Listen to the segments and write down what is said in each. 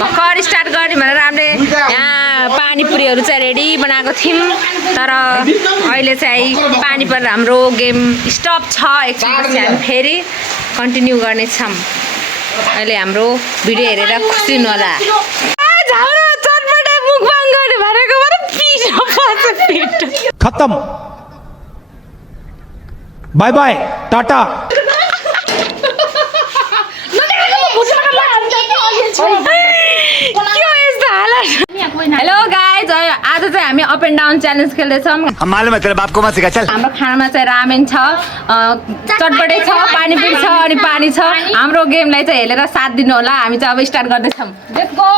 भर्खर स्टार्ट गर्ने भनेर हामीले यहाँ पानीपुरीहरू चाहिँ रेडी बनाएको थियौँ तर अहिले चाहिँ पानीपुरी हाम्रो गेम स्टप छ एकछिनपछि हामी फेरि कन्टिन्यू गर्नेछौँ अहिले हाम्रो भिडियो हेरेर खुसी हुनु होला खत्म bye bye tata hello guys आज चाहिँ हामी अप एन्ड डाउन च्यालेन्ज खेल्दैछौँ मालूम है तेरे बाप को मत सिखा चल हाम्रो खानामा चाहिँ रामेन छ चटपटे छ पानीपुरी छ अनि पानी छ हाम्रो गेमलाई चाहिँ हेरेर साथ दिनु होला हामी चाहिँ अब स्टार्ट गर्दैछौँ let's go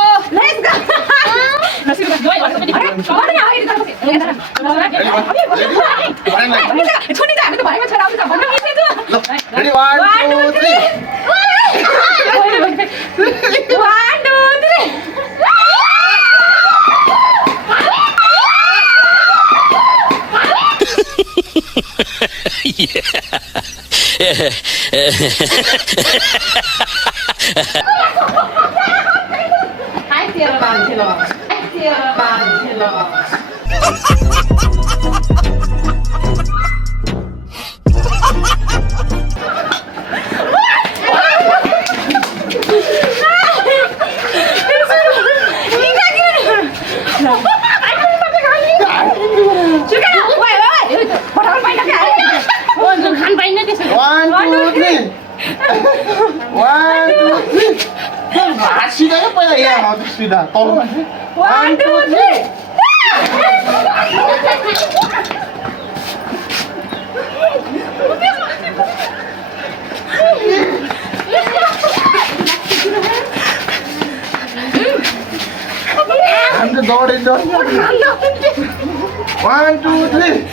One, two, three.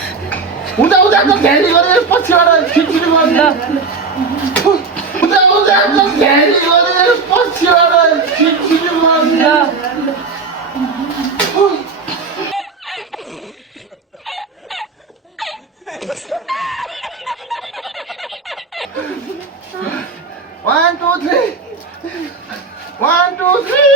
उदा तो घेरी गरे पछिबाट खिचडी गर्ने उदा तो घेरी गरे पछिबाट खिचडी गर्ने One, two, three. One, two, three.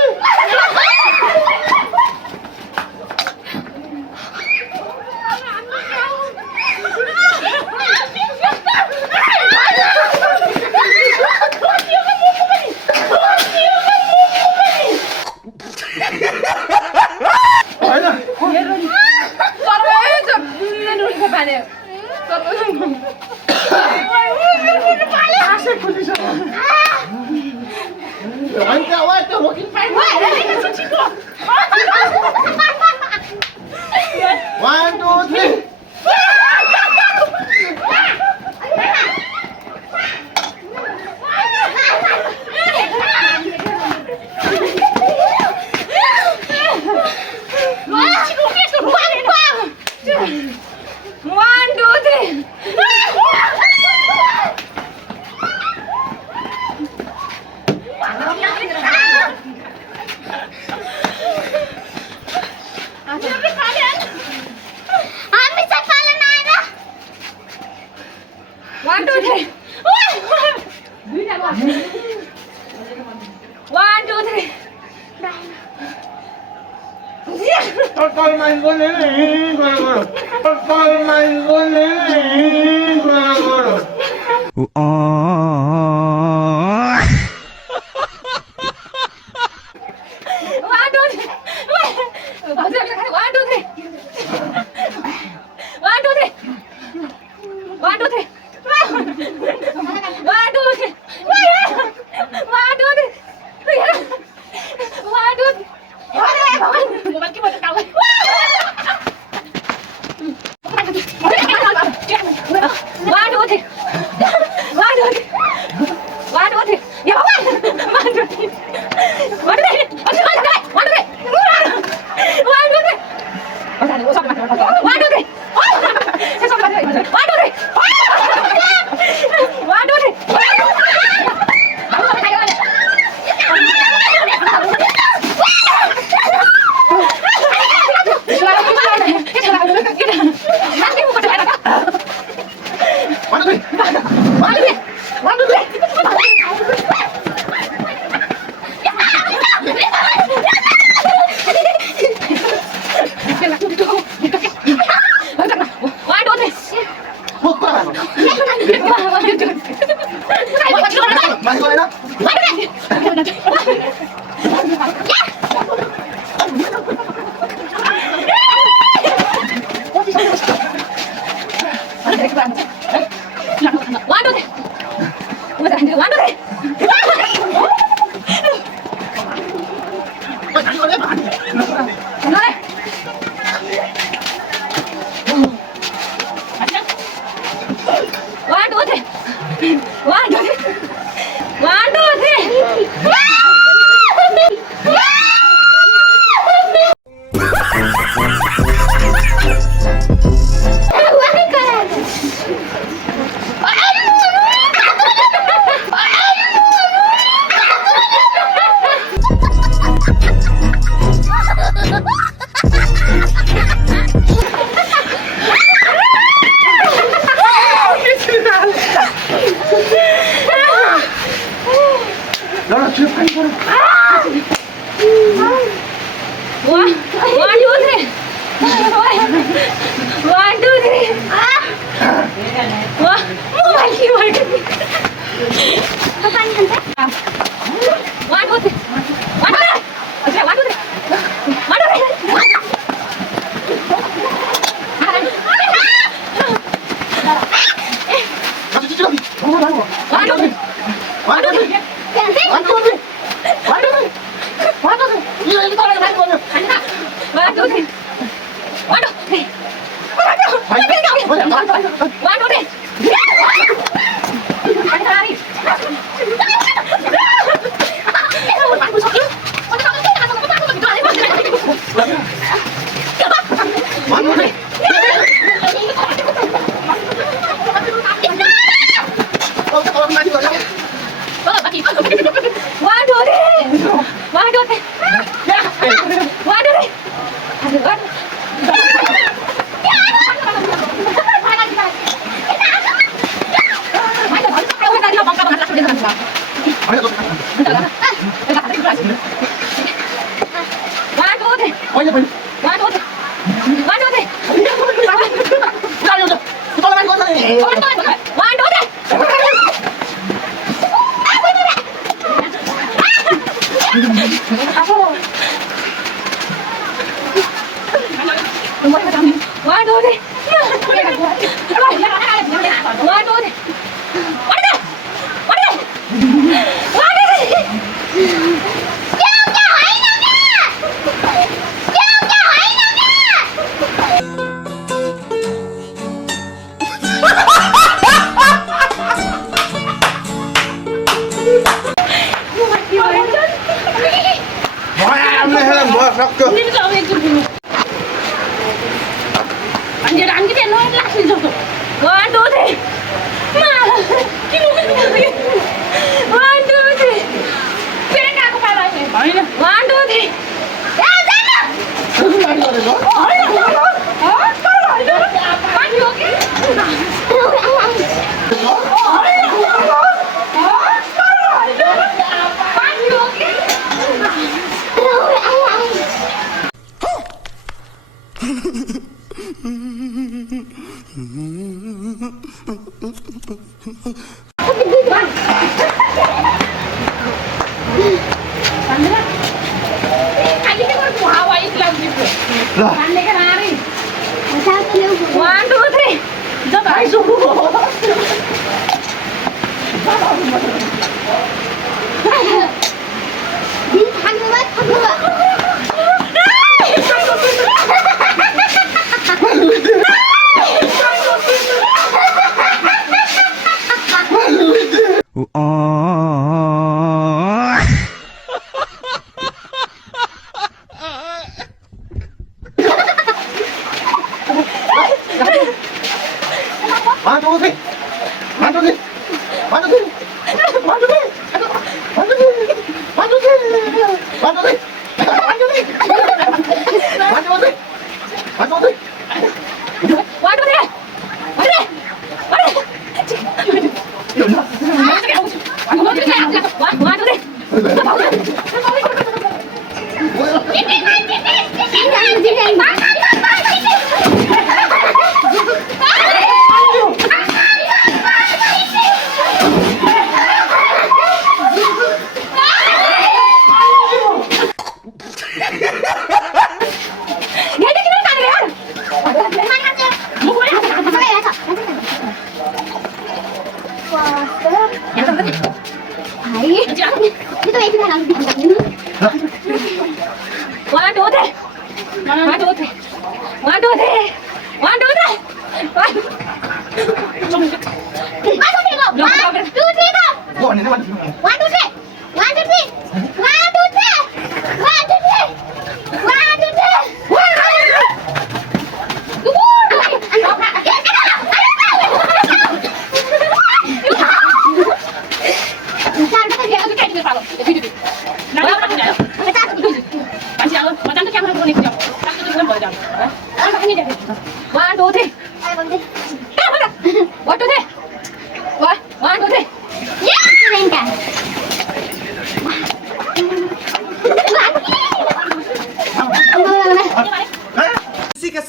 One, two, three.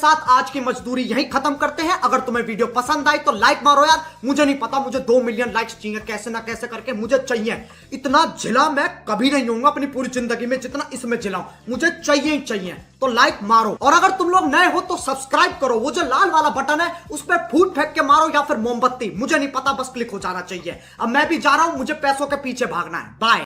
साथ आज की मजदूरी यहीं खत्म करते हैं। अगर तुम्हें वीडियो पसंद आई तो लाइक मारो यार। मुझे नहीं पता, मुझे 2 मिलियन लाइक्स चाहिए, कैसे ना कैसे करके मुझे चाहिए। इतना झिला मैं कभी नहीं होऊंगा अपनी पूरी जिंदगी में जितना इसमें झिलाऊं, मुझे चाहिए ही चाहिए। तो लाइक मारो, और अगर तुम लोग नए हो तो सब्सक्राइब करो। वो जो लाल वाला बटन है उस पर फूट फेंक के मारो या फिर मोमबत्ती, मुझे नहीं पता, बस क्लिक हो जाना चाहिए। अब मैं भी जा रहा हूं, मुझे पैसों के पीछे भागना है। बाय।